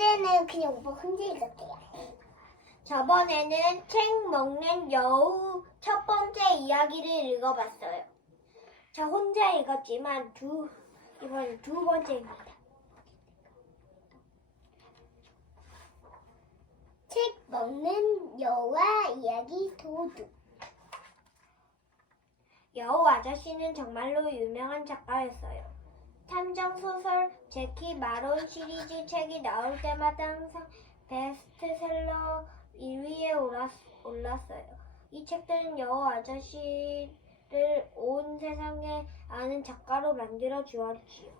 이제는 그냥 오빠 혼자 읽을게요. 저번에는 책 먹는 여우 첫 번째 이야기를 읽어봤어요. 저 혼자 읽었지만 이번 두 번째입니다. 책 먹는 여우와 이야기 도둑. 여우 아저씨는 정말로 유명한 작가였어요. 탐정소설 제키 마론 시리즈 책이 나올 때마다 항상 베스트셀러 1위에 올랐어요. 이 책들은 여우 아저씨를 온 세상에 아는 작가로 만들어 주었지요.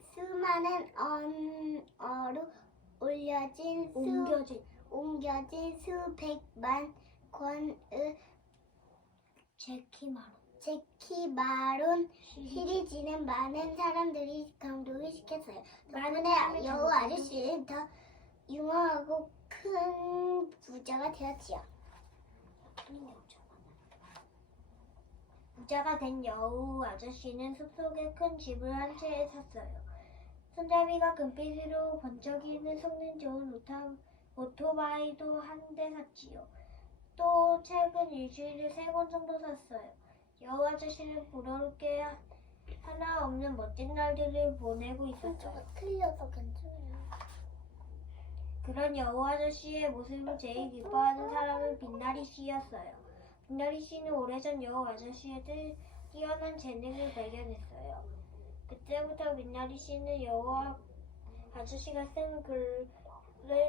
수많은 언어로 옮겨진 수백만 권의 제키 마론 시리즈는 많은 사람들이 감동을 시켰어요. 덕분에 여우 아저씨는 더 유명하고 큰 부자가 되었지요. 부자가 된 여우 아저씨는 숲속에 큰 집을 한 채 샀어요. 손잡이가 금빛으로 번쩍이는 성능 좋은 오토바이도 한 대 샀지요. 또 책은 일주일에 3권 정도 샀어요. 여우 아저씨는 부러울 게 하나 없는 멋진 날들을 보내고 있었죠. 틀려서 괜찮아요. 그런 여우 아저씨의 모습을 제일 기뻐하는 사람은 빛나리 씨였어요. 빛나리 씨는 오래전 여우 아저씨의 뛰어난 재능을 발견했어요. 그때부터 빛나리 씨는 여우 아저씨가 쓴 글을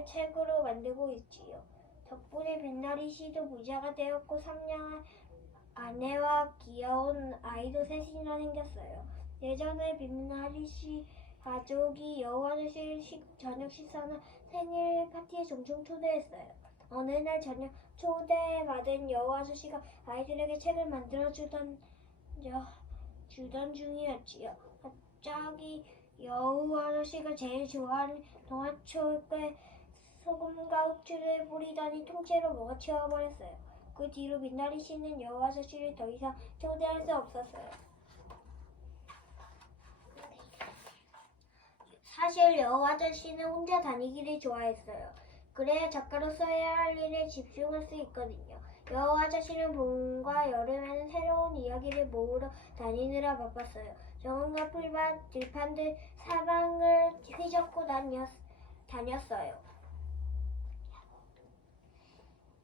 책으로 만들고 있지요. 덕분에 빛나리 씨도 부자가 되었고 상냥한 아내와 귀여운 아이도 셋이나 생겼어요. 예전에 빛나리 씨 가족이 여우 아저씨를 저녁 식사나 생일 파티에 종종 초대했어요. 어느 날 저녁 초대받은 여우 아저씨가 아이들에게 책을 만들어 주던 중이었지요. 갑자기 여우 아저씨가 제일 좋아하는 동화책에 소금과 후추를 뿌리더니 통째로 먹어치워버렸어요. 그 뒤로 빛나리 씨는 여우 아저씨를 더 이상 초대할 수 없었어요. 사실 여우 아저씨는 혼자 다니기를 좋아했어요. 그래야 작가로서 해야 할 일에 집중할 수 있거든요. 여우 아저씨는 봄과 여름에는 새로운 이야기를 모으러 다니느라 바빴어요. 정원과 풀밭, 들판들, 사방을 휘젓고 다녔어요.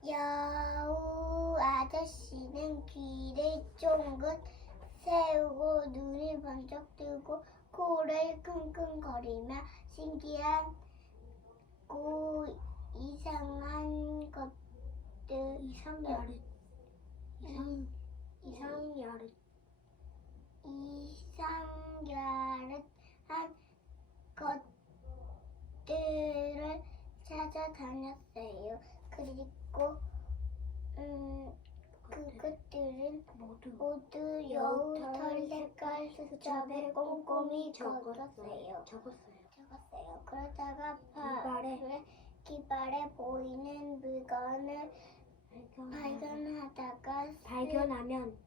여우 아저씨는 귀를 쫑긋 세우고 눈을 번쩍 뜨고 코를 킁킁거리며 신기한 이상한 것들 이상야릇한 것들을 찾아다녔어요. 그리고 그것들은 모두 여우 털 색깔 수첩에 꼼꼼히 적었어요. 그러다가 깃발에 보이는 물건을 발견하면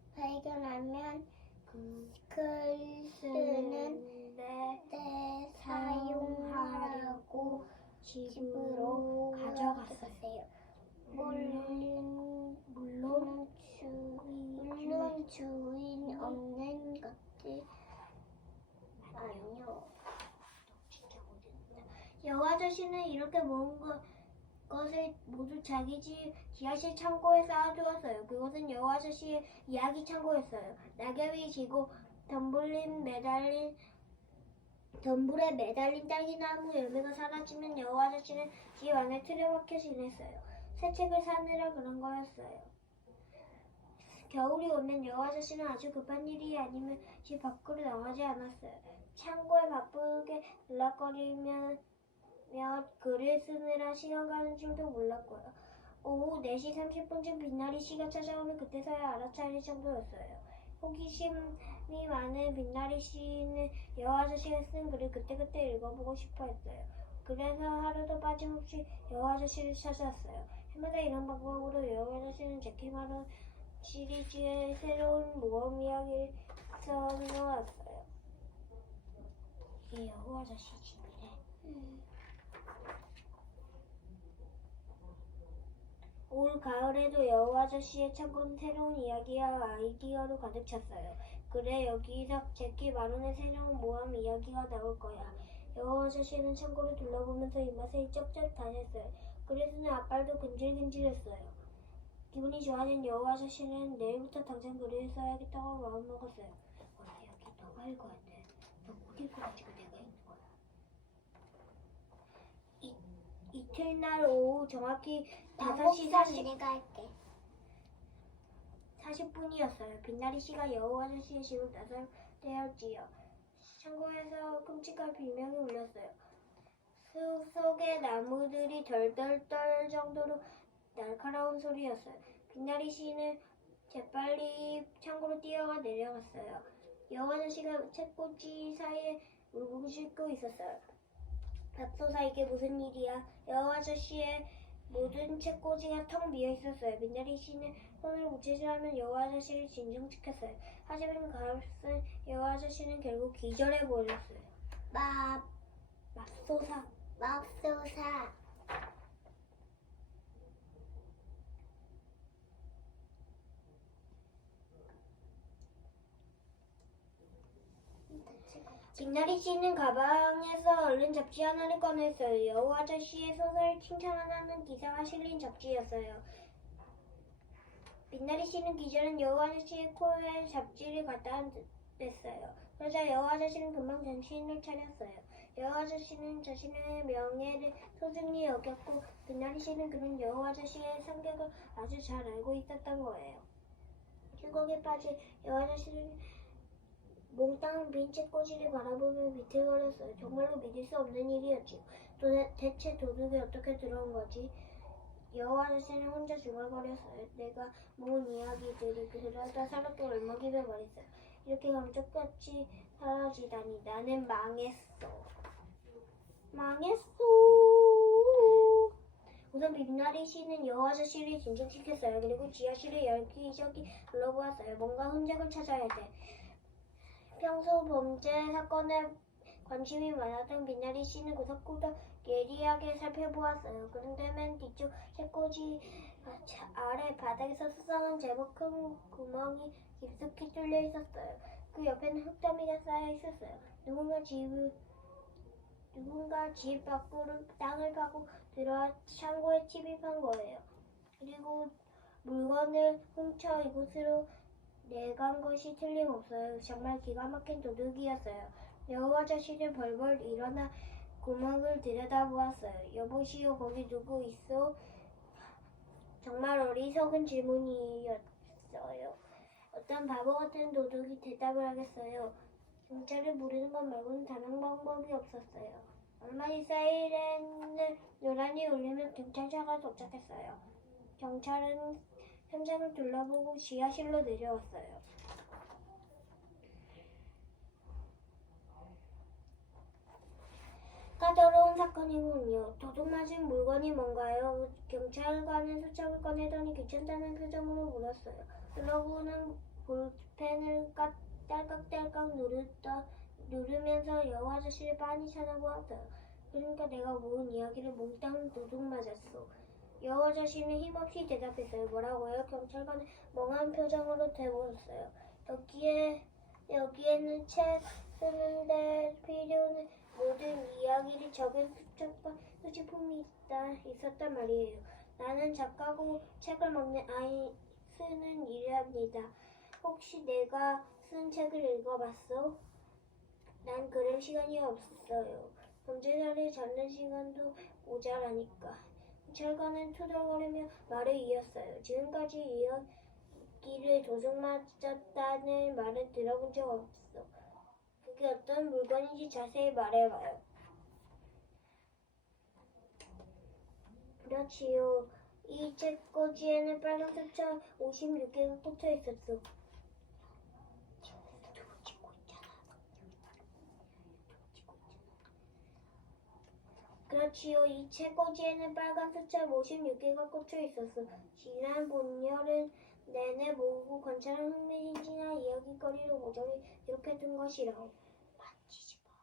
글쓰는 데 사용하려고 집으로 가져갔어요. 물론 주인 없는 것들 아니요. 여우 아저씨는 이렇게 모은 것을 모두 자기 집 지하실 창고에 쌓아두었어요. 그것은 여우 아저씨의 이야기 창고였어요. 낙엽이 지고 덤불에 매달린 딸기나무 열매가 사라지면 여우 아저씨는 집 안에 틀어박혀 지냈어요. 새 책을 사느라 그런 거였어요. 겨울이 오면 여우 아저씨는 아주 급한 일이 아니면 집 밖으로 나가지 않았어요. 창고에 바쁘게 들락거리며 글을 쓰느라 시간 가는 줄도 몰랐고요. 오후 4시 30분쯤 빛나리 씨가 찾아오면 그때서야 알아차릴 정도였어요. 호기심이 많은 빛나리 씨는 여우 아저씨가 쓴 글을 그때그때 읽어보고 싶어 했어요. 그래서 하루도 빠짐없이 여우 아저씨를 찾아왔어요. 해마다 이런 방법으로 여우 아저씨는 제키 마론 시리즈의 새로운 모험 이야기를 써놓았어요. 이게 여우 아저씨 집이래. 올 가을에도 여우 아저씨의 창고는 새로운 이야기와 아이디어로 가득 찼어요. 그래, 여기서 제키 마론의 새로운 모험 이야기가 나올 거야. 여우 아저씨는 창고를 둘러보면서 입맛을 쩍쩍 다녔어요. 그래서는 앞발도 근질근질했어요. 기분이 좋아진 여우 아저씨는 내일부터 당장 글을 써야겠다고 마음먹었어요. 원래 여기 너가 읽어야 돼. 너 못 읽어가지고 내가 읽는 거야. 이틀날 오후 정확히 5시 40... 내가 할게. 40분이었어요. 빛나리 씨가 여우 아저씨의 집을 나서되었지요. 창고에서 끔찍한 비명이 울렸어요. 숲 속의 나무들이 덜덜 떨 정도로 날카로운 소리였어요. 빛나리 씨는 재빨리 창고로 뛰어가 내려갔어요. 여우 아저씨가 책꽂이 사이에 울고 싣고 있었어요. 밥솥아, 이게 무슨 일이야? 여우 아저씨의 모든 책꽂이가 텅 비어 있었어요. 빛나리 씨는 손을 우체질하며 여우 아저씨를 진정시켰어요. 하지만 가엾은 여우 아저씨는 결국 기절해 버렸어요. 맙소사. 맙소사. 빛나리 씨는 가방에서 얼른 잡지 하나를 꺼냈어요. 여우 아저씨의 소설을 칭찬하는 기사가 실린 잡지였어요. 빛나리 씨는 기절한 여우 아저씨의 코에 잡지를 갖다 댔어요. 그러자 여우 아저씨는 금방 정신을 차렸어요. 여우 아저씨는 자신의 명예를 소중히 여겼고 빛나리 씨는 그런 여우 아저씨의 성격을 아주 잘 알고 있었던 거예요. 추억에 빠진 여우 아저씨는 몽땅 빈 책꽂이를 바라보며 비틀거렸어요. 정말로 믿을 수 없는 일이었지요. 대체 도둑이 어떻게 들어온 거지? 여우 아저씨는 혼자 중얼거렸어요. 내가 모은 이야기들이 그러다 사롭게 얼먹이며 말했어요. 이렇게 감쪽같이 사라지다니. 나는 망했어. 우선 빛나리 씨는 여우 아저씨를 진정시켰어요. 그리고 지하실을 여기저기 둘러보았어요. 뭔가 흔적을 찾아야 돼. 평소 범죄 사건에 관심이 많았던 빛나리 씨는 구석구석 예리하게 살펴보았어요. 그런데 맨 뒤쪽 책꽂이 아래 바닥에서 수상한 제법 큰 구멍이 깊숙이 뚫려 있었어요. 그 옆에는 흙더미가 쌓여 있었어요. 누군가 집 밖으로 땅을 파고 들어와 창고에 침입한 거예요. 그리고 물건을 훔쳐 이곳으로 내간 것이 틀림없어요. 정말 기가 막힌 도둑이었어요. 여우 아저씨는 벌벌 일어나 구멍을 들여다보았어요. 여보시오, 거기 누구 있어? 정말 어리석은 질문이었어요. 어떤 바보 같은 도둑이 대답을 하겠어요. 경찰을 부르는 것 말고는 다른 방법이 없었어요. 얼마 뒤 사이렌을 요란히 울리며 경찰차가 도착했어요. 경찰은 현장을 둘러보고 지하실로 내려왔어요. 까다로운 사건이군요. 도둑 맞은 물건이 뭔가요? 경찰관은 수첩을 꺼내더니 괜찮다는 표정으로 물었어요. 그러고는 볼펜을 딸깍딸깍 누르면서 여우 아저씨를 빤히 쳐다보았어요. 그러니까 내가 모은 이야기를 몽땅 도둑 맞았어. 여우 아저씨는 힘없이 대답했어요. 뭐라고요? 경찰관은 멍한 표정으로 대보였어요. 여기에는 책 쓰는데 필요한 모든 이야기를 적은 수첩과 수집품이 있었단 말이에요. 나는 작가고 책을 먹는 아이 쓰는 일을 합니다. 혹시 내가 쓴 책을 읽어봤어? 난 그럴 시간이 없어요. 범죄자를 잡는 시간도 모자라니까. 경찰관은 투덜거리며 말을 이었어요. 지금까지 이야기를 도둑 맞았다는 말은 들어본 적 없어. 그게 어떤 물건인지 자세히 말해봐요. 그렇지요. 이 책꽂이에는 빨간 숫자 56개가 꽂혀 있었어. 그렇지요. 이 책꽂이에는 빨간 숫자 56개가 꽂혀 있었어. 지난 본여름 내내 모으고 관찰한 흥미진진한 이야기거리를 모조리 기록해둔 것이라고. 만지지 마.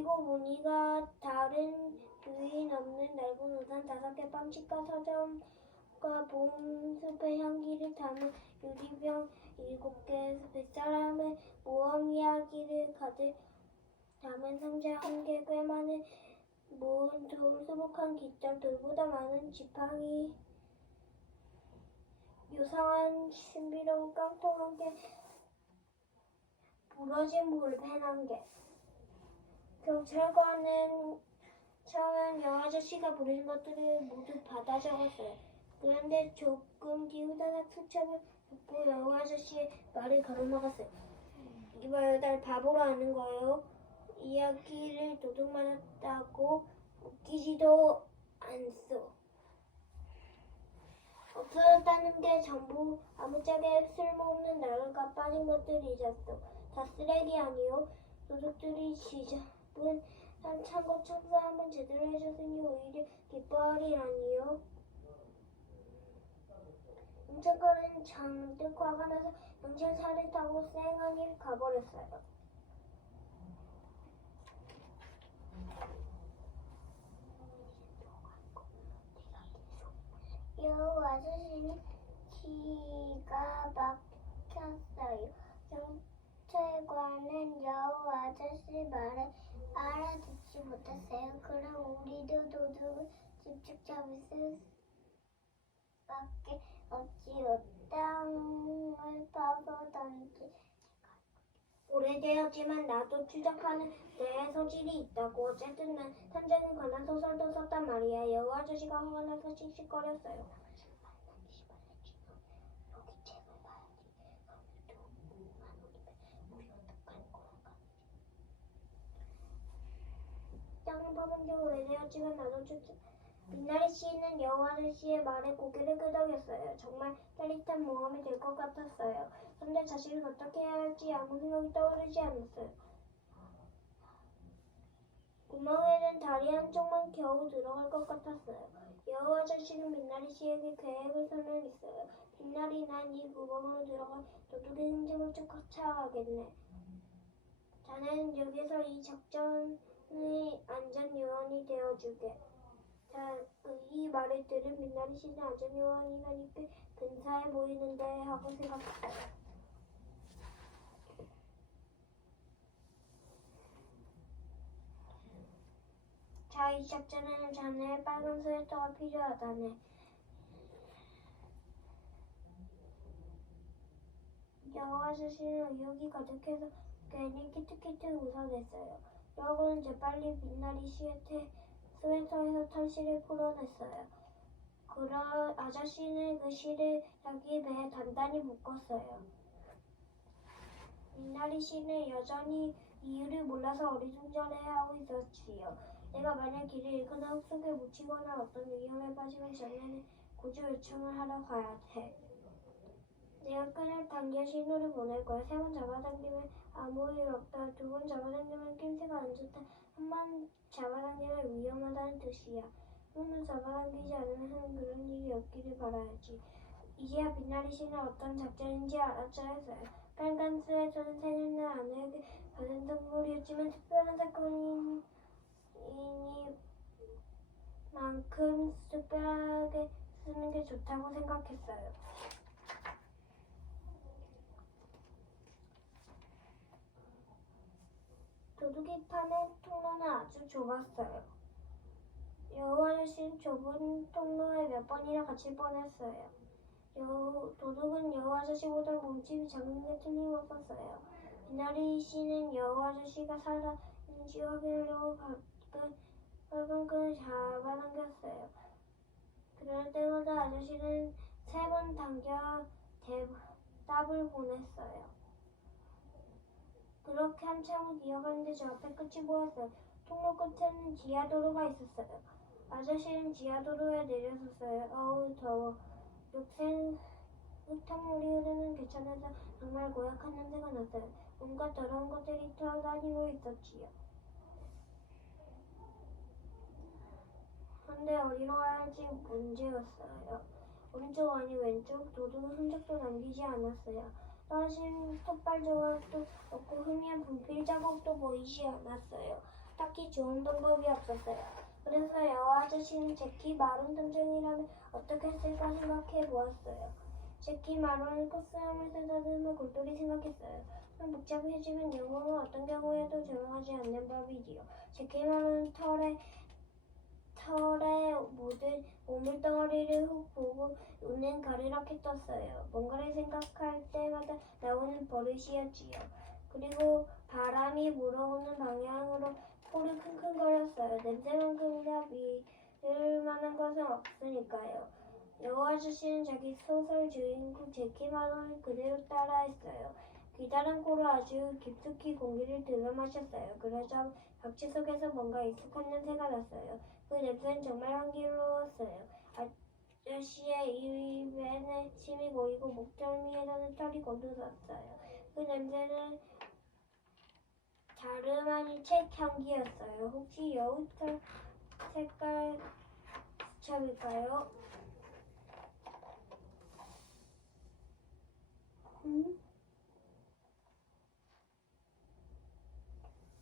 그리고 무늬가 다른 유인 없는 낡은 우산 5개, 빵집과 서점과 봄 숲의 향기를 담은 유리병 7개, 뱃사람의 모험 이야기를 가득 담은 상자 1개, 꽤 많은 모은 돌, 수북한 깃털, 돌보다 많은 지팡이, 요상한 신비로운 깡통 1개, 부러진 볼펜 1개. 경찰관은 처음 여아저씨가 부르신 것들을 모두 받아 적었어요. 그런데 조금 기우다가 수첩을 덮고 여아저씨의 말을 가로막았어요. 이봐요, 날 바보로 아는 거예요. 이야기를 도둑 맞았다고 웃기지도 않소. 없어졌다는 게 전부 아무짝에 쓸모없는 나라가 빠진 것들이었어. 다 쓰레기 아니요. 도둑들이 지저분 한 창고 청소 한번 제대로 해줬으니 오히려 기뻐하리라니요. 경찰관은 잔뜩 화가 나서 경찰차를 타고 쌩하니 가버렸어요. 여우 아저씨는 기가 막혔어요. 경찰관은 여우 아저씨 말을 알아듣지 못했어요. 그럼 우리도 도둑을 직접 잡을 수밖에 없지요. 땅을 파고다니지. 오래되었지만 나도 추적하는 내 소질이 있다고. 어쨌든 난 탐정에 관한 소설도 썼단 말이야. 여우 아저씨가 화가 나서 씩씩거렸어요. 땅을 파본 지 오래되었지만 나도 빛나리 씨는 여우 아저씨의 말에 고개를 끄덕였어요. 정말 짜릿한 모험이 될 것 같았어요. 그런데 자신은 어떻게 해야 할지 아무 생각이 떠오르지 않았어요. 구멍에는 다리 한쪽만 겨우 들어갈 것 같았어요. 여우 아저씨는 빛나리 씨에게 계획을 설명했어요. 빛나리, 난 이 구멍으로 들어가 도둑의 흔적을 쭉 찾아가겠네. 자네는 여기서 이 작전의 안전요원이 되어주게. 이 말을 들은 빛나리 씨는 안전요원이라니 꽤 근사해 보이는데 하고 생각했어요. 자, 이 작전에는 자네의 빨간 스웨터가 필요하다네. 여우 아저씨는 의욕이 가득해서 괜히 키트키트 웃어댔어요. 여우는 재빨리 빛나리 씨의 스웨터에서 털실을 풀어냈어요. 그러 아저씨는 그 실을 자기 배에 단단히 묶었어요. 빛나리 씨는 여전히 이유를 몰라서 어리둥절해하고 있었지요. 내가 만약 길을 잃거나 흙속에 묻히거나 어떤 위험에 빠지면 자네는 구조 요청을 하러 가야 해. 내가 끈을 당겨 신호를 보낼 거야. 3번 잡아당기면 아무 일 없다. 2번 잡아당기면 낌새가 안 좋다. 1번 잡아당기면 위험하다는 뜻이야. 1번 잡아당기지 않으면 그런 일이 없기를 바라야지. 이제야 빛나리 씨는 어떤 작전인지 알았죠 했어요. 빨간 스웨터는 새누나 아내에게 받은 선물이었지만 특별한 사건이니 만큼 특별하게 쓰는 게 좋다고 생각했어요. 도둑이 파는 통로는 아주 좁았어요. 여우 아저씨는 좁은 통로에 몇 번이나 갇힐 뻔했어요. 도둑은 여우 아저씨보다 몸집이 작은 게 틀림없었어요. 빛나리 씨는 여우 아저씨가 살아있는지 확인하려고 빨간 끈을 잡아당겼어요. 그럴 때마다 아저씨는 3번 당겨 대답을 보냈어요. 그렇게 한참을 이어갔는데 저 앞에 끝이 보였어요. 통로 끝에는 지하도로가 있었어요. 아저씨는 지하도로에 내려섰어요. 어우 더워. 녹색 흙탕물이 흐르는 개천에서 정말 고약한 냄새가 났어요. 뭔가 더러운 것들이 돌아다니고 있었지요. 그런데 어디로 가야 할지 문제였어요. 오른쪽 아니 왼쪽, 도둑은 흔적도 남기지 않았어요. 떨어진 톱발 조각도 없고 희미한 분필 자국도 보이지 않았어요. 딱히 좋은 방법이 없었어요. 그래서 여우 아저씨는 제키 마론 탐정이라면 어떻겠을까 생각해 보았어요. 제키 마론은 코스함을 쓰다듬어 골똘히 생각했어요. 좀 복잡해지면 영어는 어떤 경우에도 조용하지 않는 법이지요. 제키 마론은 털에 묻은 보물덩어리를 훅 보고 눈은 가르르게 떴어요. 뭔가를 생각할 때마다 나오는 버릇이었지요. 그리고 바람이 불어오는 방향으로 코를 킁킁거렸어요. 냄새만큼이나 믿을 만한 것은 없으니까요. 여우 아저씨는 자기 소설 주인공 제키 마론을 그대로 따라했어요. 기다란 코로 아주 깊숙이 공기를 들여마셨어요. 그러자 박쥐 속에서 뭔가 익숙한 냄새가 났어요. 그 냄새는 정말 향기로웠어요. 아저씨의 입에는 침이 고이고 목덜미에서는 털이 곤두섰어요. 그 냄새는 다름 아닌 책 향기였어요. 혹시 여우털 색깔 수첩일까요?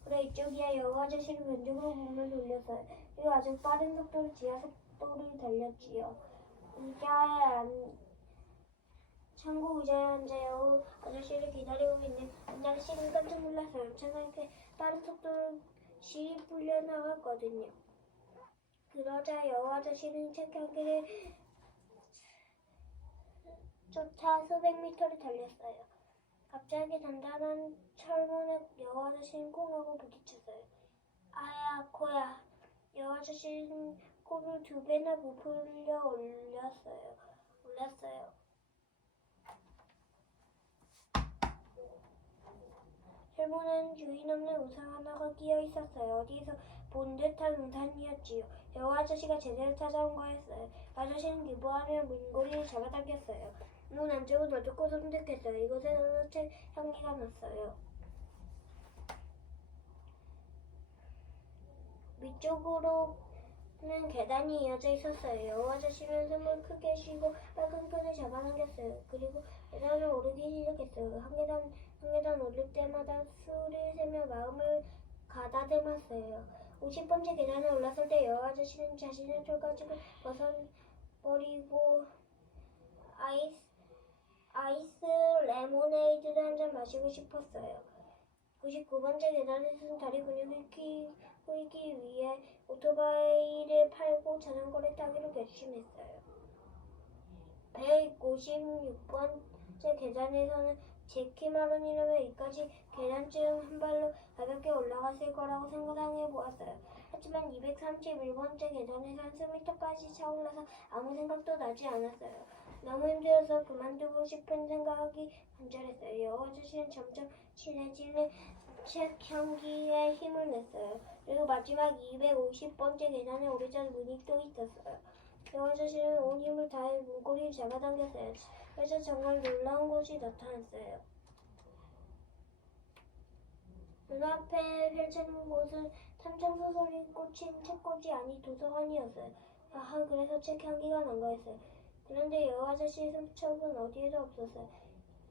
그래, 이쪽이야. 여우 아저씨는 왼쪽으로 몸을 돌렸어요. 그리고 아주 빠른 속도로 지하 속도를 달렸지요. 창고 의자에 앉아 여우 아저씨를 기다리고 있는 빛나리 씨는 깜짝 놀랐어요. 엄청나게 빠른 속도로 실이 풀려나갔거든요. 그러자 여우 아저씨는 책 향기를 쫓아 수백 미터를 달렸어요. 갑자기 단단한 철문에 여우 아저씨는 쿵 하고 부딪혔어요. 아야, 코야. 여우 아저씨는 코를 2배나 부풀려 올렸어요. 철문에는 주인 없는 우산 하나가 끼어 있었어요. 어디서 본 듯한 우산이었지요. 여우 아저씨가 제대로 찾아온 거였어요. 아저씨는 기뻐하며 문고리를 잡아당겼어요. 문 안쪽은 어둡고 섬뜩했어요. 이곳에서는 책 향기가 났어요. 위쪽으로는 계단이 이어져 있었어요. 여우 아저씨는 숨을 크게 쉬고 빨간 끈을 잡아당겼어요. 그리고 계단을 오르기 시작했어요. 한 계단 오를 때마다 수를 세며 마음을 가다듬었어요. 50번째 계단에 올랐을 때 여우 아저씨는 자신의 털가죽을 벗어버리고 아이스 레모네이드를 한 잔 마시고 싶었어요. 99번째 계단에서는 다리 근육을 키우기 위해 오토바이를 팔고 자전거를 타기로 결심했어요. 156번째 계단에서는 제키 마론이라면 이까지 계단쯤 한 발로 가볍게 올라갔을 거라고 상상해 보았어요. 하지만 231번째 계단에선 스미터까지 차올라서 아무 생각도 나지 않았어요. 너무 힘들어서 그만두고 싶은 생각이 간절했어요. 여우 아저씨는 점점 진해지는 책 향기에 힘을 냈어요. 그리고 마지막 250번째 계단에 오르자 문이 또 있었어요. 여우 아저씨는 온 힘을 다해 문고리를 잡아당겼어요. 그래서 정말 놀라운 것이 나타났어요. 눈앞에 펼쳐진 곳은 탐정소설이 꽂힌 책꽂이 아니 도서관이었어요. 아하, 그래서 책 향기가 난 거였어요. 그런데 여우 아저씨의 수첩은 어디에도 없었어요.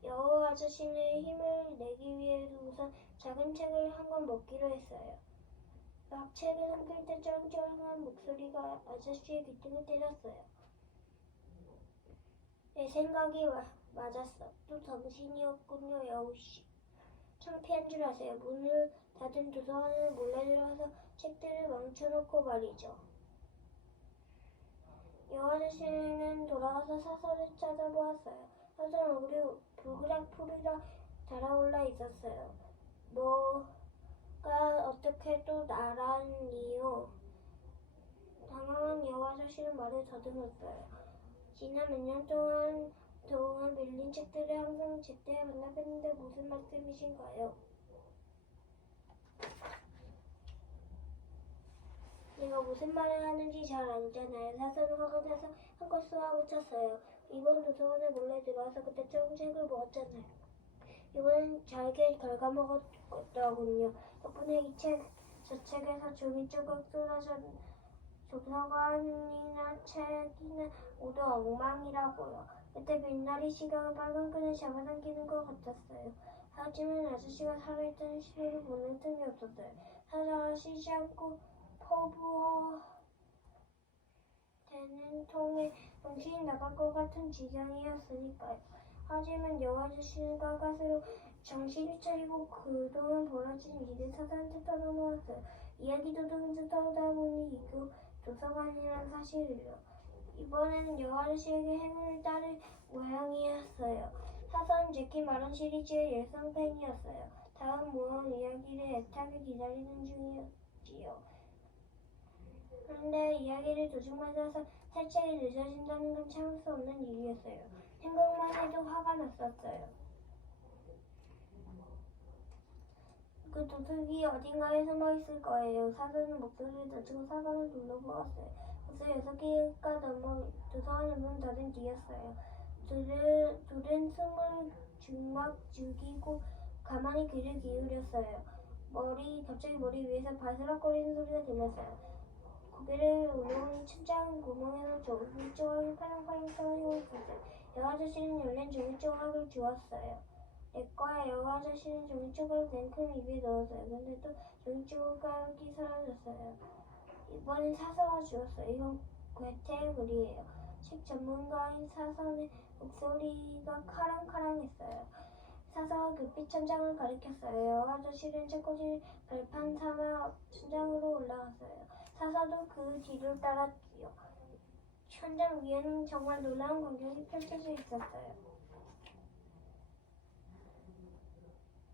여우 아저씨는 힘을 내기 위해서 우선 작은 책을 한 권 먹기로 했어요. 막 책을 삼킬 때 쩌렁쩌렁한 목소리가 아저씨의 귀등을 때렸어요. 내 생각이 맞았어. 또 당신이었군요, 여우씨. 창피한 줄 아세요. 문을 닫은 도서관을 몰래 들어와서 책들을 망쳐놓고 말이죠. 여우 아저씨는 돌아가서 사설을 찾아보았어요. 사설 얼굴이 부그락부그락 달아올라 있었어요. 뭐가 어떻게 또 나란히요? 당황한 여우 아저씨는 말을 더듬었어요. 지난 몇 년 동안 빌린 책들을 항상 제때 반납했는데 무슨 말씀이신가요? 내가 무슨 말을 하는지 잘 알잖아요. 사설은 화가 나서 한껏 쏘아고 쳤어요. 이번 도서관에 몰래 들어와서 그때처럼 책을 먹었잖아요. 이번엔 잘게 갉아먹었더군요. 덕분에 저 책에서 종이 조각 쏟아져 도서관이나 책이나 모두 엉망이라고요. 그때 빛나리 씨가 빨간 끈을 잡아당기는 것 같았어요. 하지만 아저씨가 살아있다는 신호를 보낼 틈이 없었어요. 사자가 쉬지 않고 퍼부어 되는 통에 정신이 나갈 것 같은 지경이었으니까요. 하지만 여우 아저씨는 가까스로 정신을 차리고 그동안 벌어진 일을 사자한테 털어놓았어요. 이야기 도둑을 떠다 보니 이거 도서관이란 사실을요. 이번에는 여우 아저씨에게 행운을 따를 모양이었어요. 사자는 제키 마론 시리즈의 열성 팬이었어요. 다음 모험 이야기를 애타게 기다리는 중이었지요. 그런데 이야기를 도중마다서 탈책이 늦어진다는 건 참을 수 없는 일이었어요. 생각만 해도 화가 났었어요. 그 도둑이 어딘가에 숨어 있을 거예요. 사자는 목소리를 낮추고 사방을 둘러보았어요. 벌써 6개가 넘어 도서관의 문은 닫은 뒤였어요. 둘은 숨을 주먹 죽이고 가만히 귀를 기울였어요. 갑자기 머리 위에서 바스락거리는 소리가 들렸어요. 고개를 올려보니 천장 구멍에서 종이 조각이 팔랑팔랑 떨어지고 있었어요. 여우 아저씨는 열린 종이 조각을 주었어요. 내 거야. 여우 아저씨는 종이 조각을 맨 큰 입에 넣었어요. 근데 또 종이 조각이 사라졌어요. 이번엔 사자가 주었어요. 이건 괴테의 글이에요. 책 전문가인 사자의 목소리가 카랑카랑했어요. 사자가 급히 천장을 가리켰어요. 여우 아저씨는 책꽂이를 발판 삼아 천장으로 올라갔어요. 사자도 그 뒤를 따랐지요. 천장 위에는 정말 놀라운 광경이 펼쳐져 있었어요.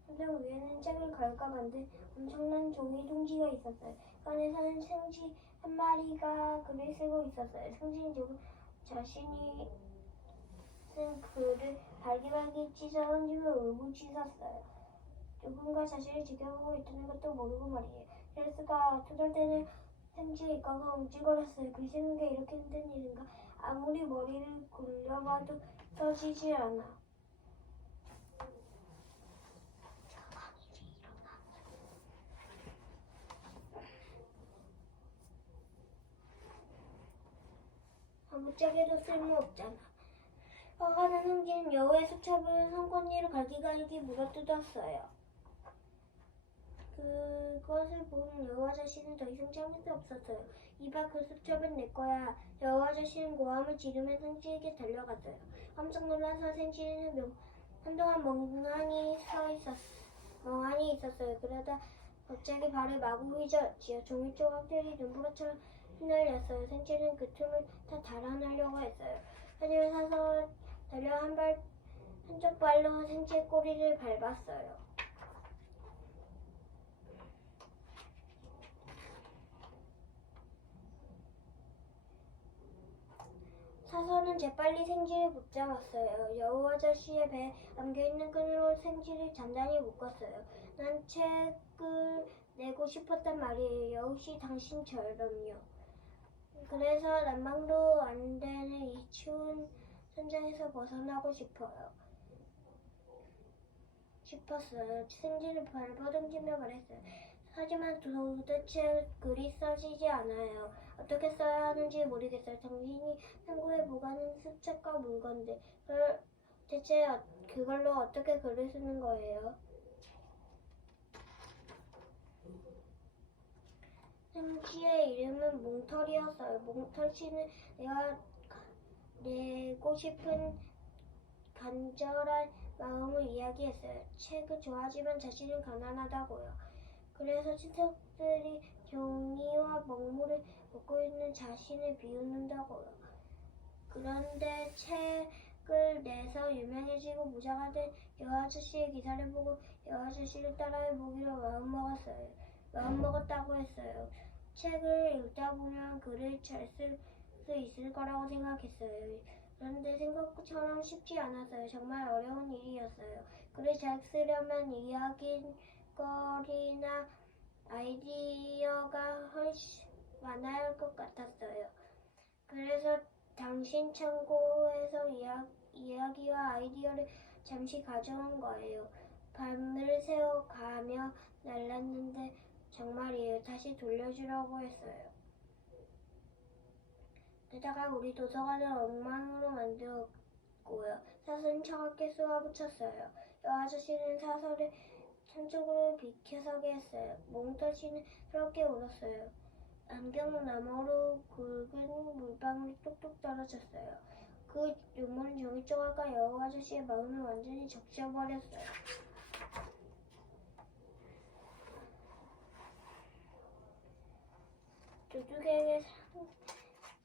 천장 위에는 책을 갈까 만든 엄청난 종이 둥지가 있었어요. 그 안에서는 생쥐 한 마리가 글을 쓰고 있었어요. 생쥐는 조금 자신이 쓴 글을 발기발기 찢어 던지며 울부짖었어요. 누군가 자신을 지켜보고 있다는 것도 모르고 말이에요. 헬스가 투덜대는 생쥐의 입가가 움찔거렸어요. 글 쓰는 게 이렇게 힘든 일인가? 아무리 머리를 굴려봐도 써지질 않아. 아무짝에도 쓸모없잖아. 화가 난 흥기는 여우의 수첩을 손건이로 갈기갈기 물어뜯었어요. 그것을 본 여우 아저씨는 더 이상 참을 수 없었어요. 이봐, 그 수첩은 내 거야. 여우 아저씨는 고함을 지르며 생쥐에게 달려갔어요. 깜짝 놀라서 생쥐는 한동안 멍하니 있었어요. 그러다 갑자기 발을 마구 휘저었지요. 종이 조각들이 눈부라처럼 휘날렸어요. 생쥐는 그 틈을 다 달아나려고 했어요. 하지만 사서 달려 한쪽 발로 생쥐의 꼬리를 밟았어요. 사서는 재빨리 생쥐를 붙잡았어요. 여우 아저씨의 배에 안겨있는 끈으로 생쥐를 단단히 묶었어요. 난 책을 내고 싶었단 말이에요. 여우씨, 당신처럼요. 그래서 난방도 안 되는 이 추운 천장에서 벗어나고 싶었어요. 생쥐를 발버둥치며 말했어요. 하지만 도대체 글이 써지지 않아요. 어떻게 써야 하는지 모르겠어요. 당신이 창고에 보관한 수첩과 물건들. 대체 그걸로 어떻게 글을 쓰는 거예요? 생쥐의 이름은 몽털이었어요. 몽털씨는 내가 내고 싶은 간절한 마음을 이야기했어요. 책을 좋아하지만 자신은 가난하다고요. 그래서 친척들이 종이와 먹물을 먹고 있는 자신을 비웃는다고요. 그런데 책을 내서 유명해지고 부자가 된 여우 아저씨의 기사를 보고 여우 아저씨를 따라해 보기로 마음먹었다고 했어요. 책을 읽다 보면 글을 잘 쓸 수 있을 거라고 생각했어요. 그런데 생각처럼 쉽지 않았어요. 정말 어려운 일이었어요. 글을 잘 쓰려면 이야기거리나 아이디어가 훨씬 많아야 할 것 같았어요. 그래서 당신 창고에서 이야기와 아이디어를 잠시 가져온 거예요. 밤을 새워 가며 날랐는데 정말이에요. 다시 돌려주려고 했어요. 게다가 우리 도서관을 엉망으로 만들었고요. 사슴 차갑게 쏘아붙였어요. 여아저씨는 사설을 한쪽으로 비켜서게 했어요. 몽터씨는 그렇게 울었어요. 안경 너머로 굵은 물방울이 뚝뚝 떨어졌어요. 그 눈물은 종이조각과 여아저씨의 마음을 완전히 적셔버렸어요. 도둑에게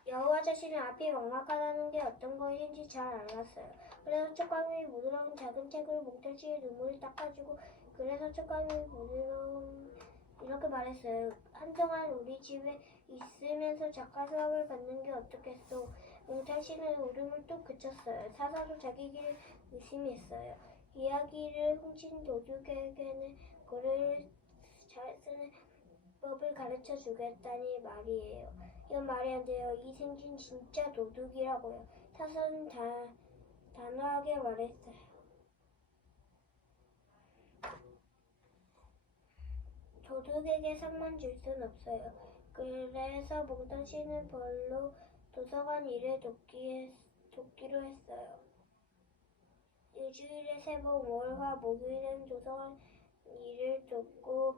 여우 아저씨는 앞이 막막하다는 게 어떤 것인지 잘 알았어요. 그래서 촉감이 부드러운 작은 책을 몽터씨의 눈물을 닦아주고 그래서 촉감이 부드러운 이렇게 말했어요. 한동안 우리 집에 있으면서 작가 수업을 받는 게 어떻겠소. 몽터씨는 울음을 뚝 그쳤어요. 사사도 자기 길을 의심했어요. 이야기를 훔친 도둑에게는 글을 잘 쓰는 법을 가르쳐 주겠다니 말이에요. 이건 말이 안 돼요. 이 생긴 진짜 도둑이라고요. 사서는 단호하게 말했어요. 도둑에게 상만 줄 순 없어요. 그래서 몽터씨는 벌로 도서관 일을 돕기로 했어요. 일주일에 3번 월화 목요일엔 도서관 일을 돕고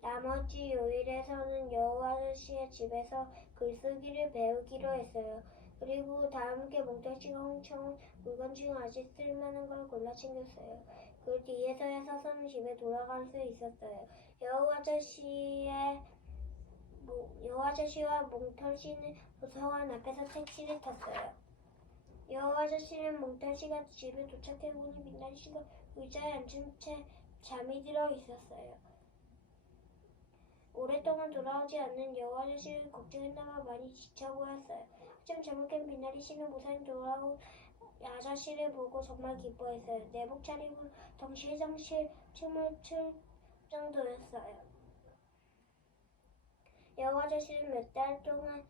나머지 요일에서는 여우 아저씨의 집에서 글쓰기를 배우기로 했어요. 그리고 다 함께 몽터씨가 훔쳐온 물건 중 아주 쓸만한 걸 골라 챙겼어요. 그 뒤에서야 사서는 집에 돌아갈 수 있었어요. 여우 아저씨와 몽터씨는 도서관 앞에서 택시를 탔어요. 여우 아저씨는 몽터씨가 집에 도착해보니 빛나씨가 의자에 앉은 채 잠이 들어 있었어요. 오랫동안 돌아오지 않는 여우 아저씨를 걱정했나봐 많이 지쳐 보였어요. 하지만 저녁 깬 빛나리 씨는 무사히 돌아온 아저씨를 보고 정말 기뻐했어요. 내복 차림으로 덩실덩실 춤을 출 정도였어요. 여우 아저씨는 몇 달 동안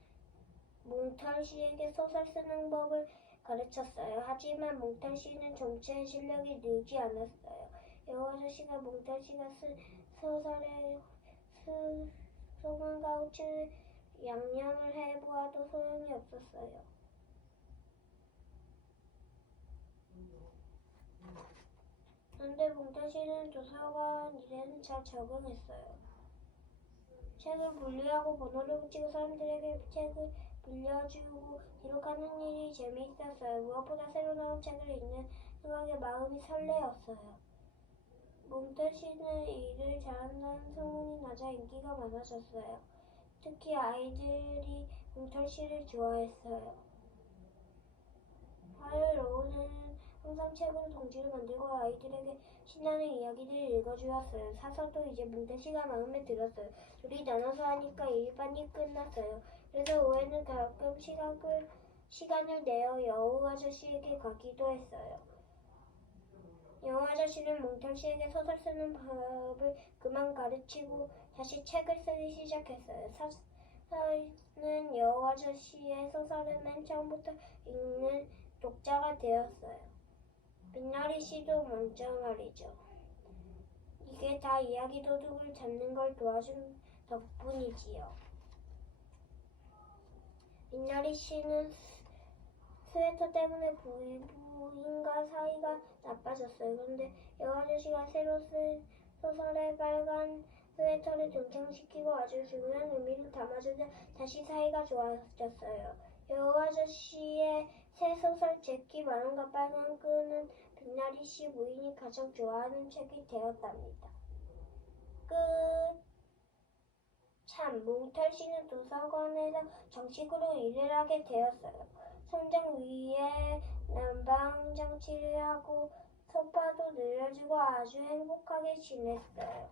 몽털씨에게 소설 쓰는 법을 가르쳤어요. 하지만 몽털씨는 점차의 실력이 늘지 않았어요. 여우 아저씨가 몽털씨가 쓴 소설에 소금과 후추를 양념을 해보아도 소용이 없었어요. 그런데 몽터씨는 도서관 일에는 잘 적응했어요. 책을 분류하고 번호를 붙이고 사람들에게 책을 빌려주고 기록하는 일이 재미있었어요. 무엇보다 새로 나온 책을 읽는 생각에 마음이 설레었어요. 몽터씨는 일을 잘한다는 소문이 나자 인기가 많아졌어요. 특히 아이들이 몽터씨를 좋아했어요. 화요일 오후는 항상 책으로 동지를 만들고 아이들에게 신나는 이야기들을 읽어주었어요. 사서도 이제 몽터씨가 마음에 들었어요. 둘이 나눠서 하니까 일이 빨리 끝났어요. 그래서 오후에는 가끔 시간을 내어 여우 아저씨에게 가기도 했어요. 여우 아저씨는 몽털씨에게 소설 쓰는 법을 그만 가르치고 다시 책을 쓰기 시작했어요. 사서는 여우 아저씨의 소설을 맨 처음부터 읽는 독자가 되었어요. 빛나리 씨도 먼저 말이죠. 이게 다 이야기 도둑을 잡는 걸 도와준 덕분이지요. 빛나리 씨는 스웨터 때문에 부인과 사이가 나빠졌어요. 그런데 여우 아저씨가 새로 쓴 소설에 빨간 스웨터를 등장시키고 아주 중요한 의미를 담아주자 다시 사이가 좋아졌어요. 여우 아저씨의 새 소설 제키 마론과 빨간 끈은 빛나리 씨 부인이 가장 좋아하는 책이 되었답니다. 끝. 참, 몽털씨는 도서관에서 정식으로 일을 하게 되었어요. 성장 위에 난방 장치를 하고 소파도 늘려주고 아주 행복하게 지냈어요.